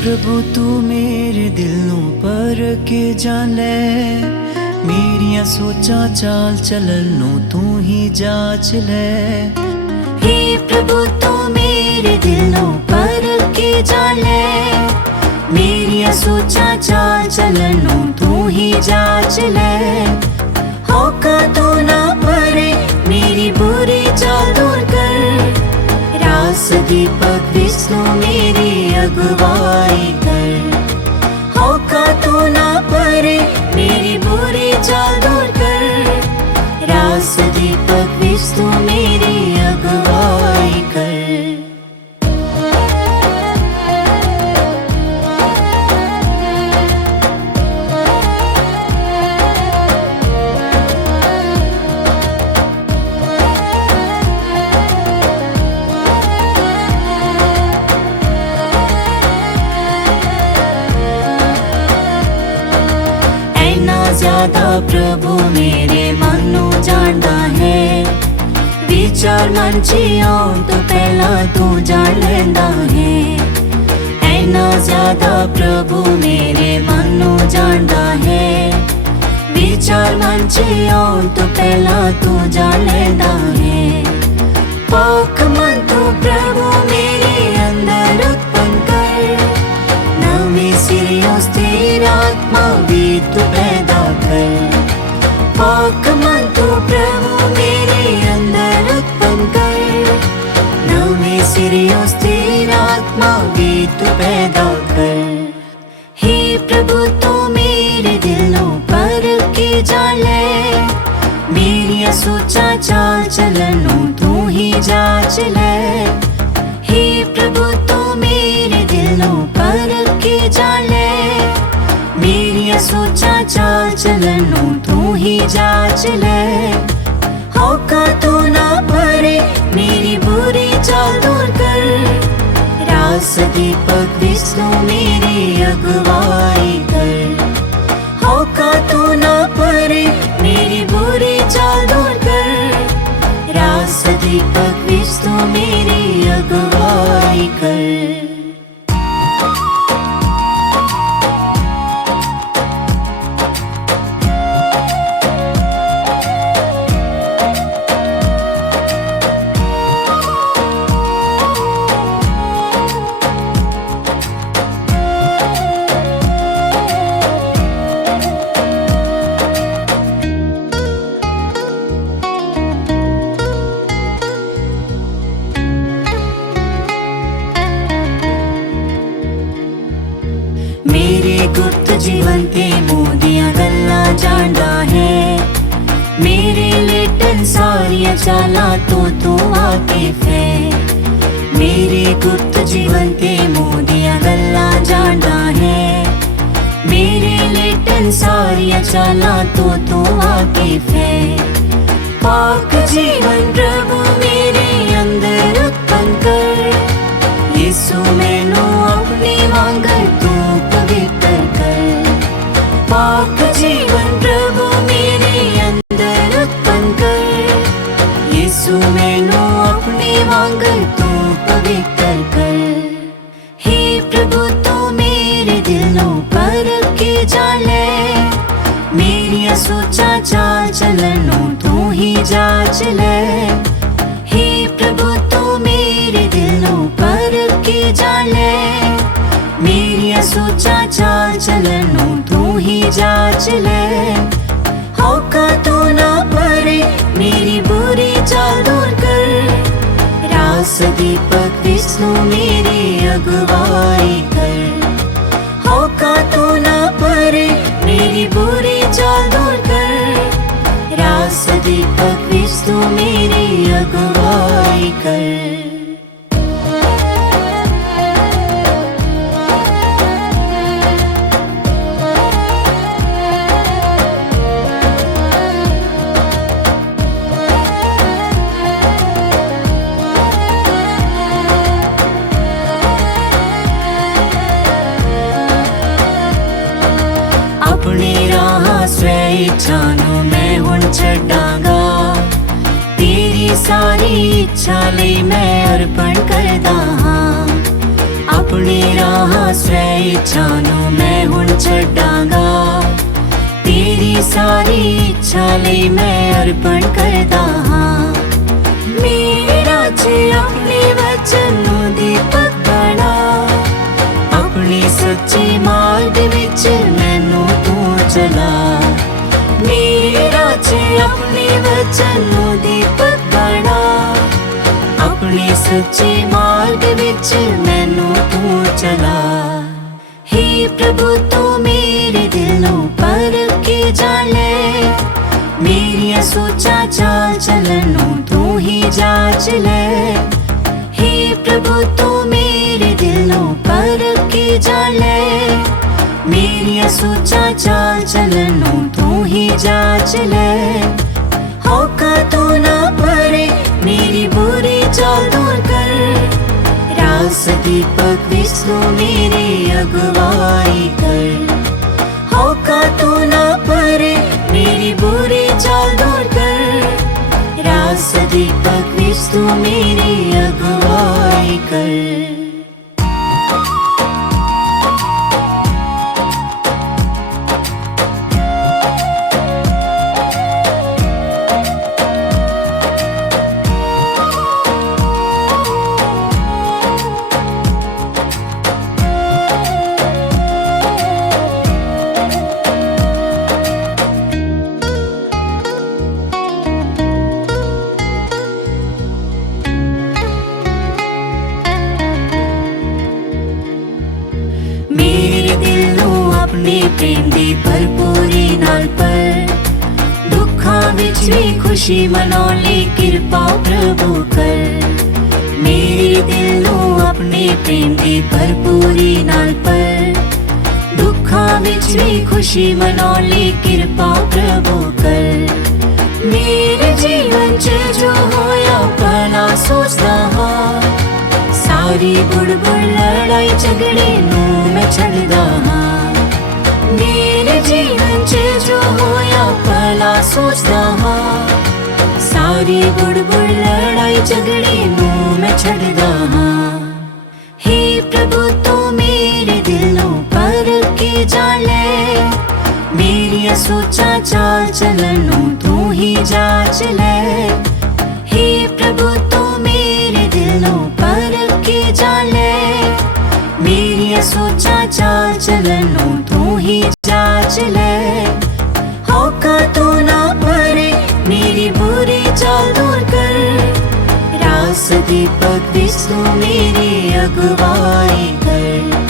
प्रभु तू मेरे दिल नूं पर के जान ले, मेरिया सोचा चाल चलन नूं तू ही जाच ले। हे प्रभु तू मेरे दिल नूं पर के जान ले, मेरिया सोचा चाल चलन नूं तू ही जाच ले। होका तू ना परे मेरी बुरी चाल दूर कर, रास दीपक विष्णु मेरी अगुवाई कर। होका तू ना परे मेरी बुरी चाल दूर कर, रास दीपक विष्णु मेरी अगुवाई कर। ज्यादा प्रभु मेरे मन नूं जाणदा है, विचार मन च आउण तो पहला तू जाण लैंदा है। ऐना ज्यादा प्रभु मेरे मन नूं जाणदा है, विचार मन च आउण तो पहला तू जाण लैंदा है। पाक मन तू प्रभु मेरे अंदर उत्पन्न कर, नवीं सिरियों स्थिर आत्मा भी तू पैदा कर। पाक मन तू प्रभु मेरे अंदर उत्पन्न कर, नवीं सिरियों स्थिर आत्मा भी तू पैदा कर। हे प्रभु तू मेरे दिल नूं पर के जान ले, मेरिया सोचा चाल चलन नूं तू ही जाच ले। हे प्रभु तू मेरे दिल नूं पर के जान ले, मेरिया सोचा चाल चलन नूं तू ही जाच ले। होका तू ना परे मेरी बुरी चाल दूर कर, रास दीपक विष्णु मेरी अगुवाई कर। होका तू ना परे मेरी बुरी चाल दूर कर, रास दीपक विष्णु मेरी अगुवाई कर। गुप्त जीवन ते मोदियां गल्लां जानदा है, मेरे लेटन सारियां चालां तो तू वाकिफ है। मेरे गुप्त जीवन ते मोदियां गल्लां जानदा है, मेरे लेटन सारियां चालां तो तू वाकिफ है। पाक जीवन प्रभु मेरे अंदर उत्पन्न कर, यीशु मैनू अपनी वांगर तू पवित्र कर। पाक जीवन प्रभु मेरे अंदर उत्पन्न कर, यीशु मैनू अपनी वांगर तू पवित्र कर। हे प्रभु तू मेरे दिल नूं पर के जान ले, मेरिया सोचा चाल चलन नूं तू ही जाच ले। हे प्रभु तू मेरे दिल नूं पर के जान ले, मेरिया सोचा चाल चलन नूं तू ही जाच ले। होका तू ना परे मेरी बुरी चाल दूर कर, रास दीपक विष्णु मेरी अगुवाई कर। होका तू ना परे मेरी बुरी चाल दूर कर, रास दीपक विष्णु मेरी अगुवाई कर। छड्डांगा। तेरी सारी इच्छा लई मैं अर्पण करदा हां। अपनी राह स्वै इच्छा नूं मैं हुण छड्डांगा। तेरी सारी इच्छा लई मैं अर्पण करदा हां। मेरा जे अपने वचन नूं दीपक बना। अपने सच्चे मार्ग विच मैनू तू चला। मेरा जे अपने वचन नूं दीपक बना। अपने सच्चे मार्ग विच मैनू तू चला। हे प्रभु तू मेरे दिल नूं परख के जान ले। मेरिया सोचा चाल चलन नूं तू ही जांच ले। हे प्रभु तू मेरे दिल नूं परख के जान ले। मेरिया सोचा चाल चलन नूं तू ही जांच ले। होका तू ना परे मेरी बुरी चाल दूर कर। रास दीपक विष्णु मेरी अगुवाई कर। होका तू ना परे मेरी बुरी चाल दूर कर। रास दीपक विष्णु मेरी अगुवाई कर। प्रेम दी भरपूरी नाल पर। दुखां विच भी खुशी मनाउण लई किरपा प्रभु कर। मेरे दिल नूं अपने प्रेम दी भरपूरी नाल पर। दुखां विच भी खुशी मनाउण लई किरपा प्रभु कर। मेरे जीवन च जो होया भला सोचदा हां। सारी बुड़-बुड़ लड़ाई झगड़े नूं मैं छड्डदा हां। मेरे जीवन च जो होया भला सोचदा हां। सारी बुड़-बुड़ लड़ाई झगड़े नूं मैं छड्डदा हां। हे प्रभु तू मेरे दिल नूं परख के जान ले। मेरिया सोचा चाल चलन नूं तू ही जांच ले। हे प्रभु तू मेरे दिल नूं परख के जान ले। मेरिया सोचा चाल चलन नूं तू ही जांच ले। होका तू ना परे मेरी बुरी चाल दूर कर। रास दीपक विष्णु मेरी अगुवाई कर।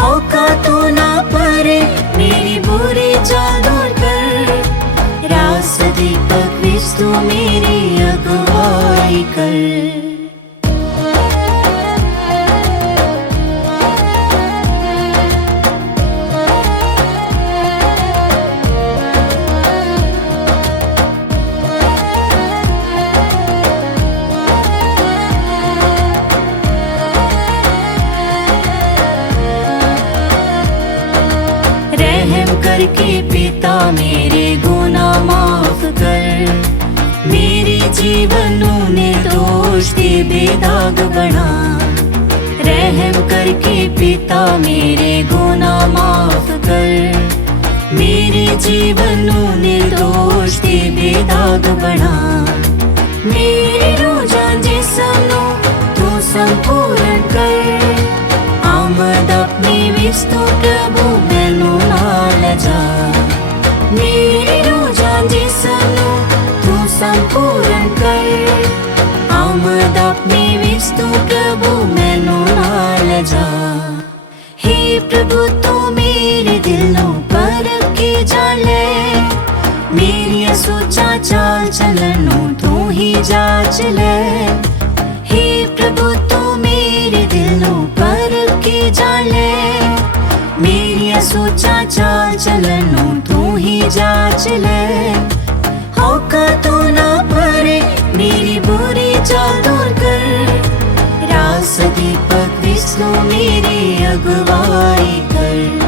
होका तू ना परे मेरी बुरी चाल दूर कर। रास दीपक विष्णु मेरी अगुवाई कर। करके पिता मेरे गुनाह माफ कर। मेरे जीवन नूं निर्दोष ते बेदाग बना। रहम करके पिता मेरे गुनाह माफ कर। मेरे जीवन नूं निर्दोष ते बेदाग बना। मेरे रोजां जिस्म नूं तू संपूर्ण कर। आमद अपने विच तू प्रभु मैनू नाल जा। मेरे रोजां जिस्म नूं तू संपूर्ण कर। आमद अपने विच तू प्रभु मैनू नाल जा। हे प्रभु तू मेरे दिल नूं परख के जान ले। मेरिया सोचा चाल चलन नूं तू ही जांच ले। हे प्रभु तू मेरे दिल नूं परख के जान ले। मेरिया सोचा चाल चलन नूं तू ही जांच ले। होका तू ना परे मेरी बुरी चाल दूर कर। रास दीपक विष्णु मेरी अगुवाई कर।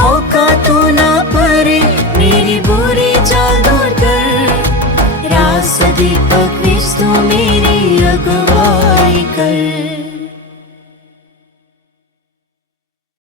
होका तू ना परे मेरी बुरी चाल दूर कर। भगवान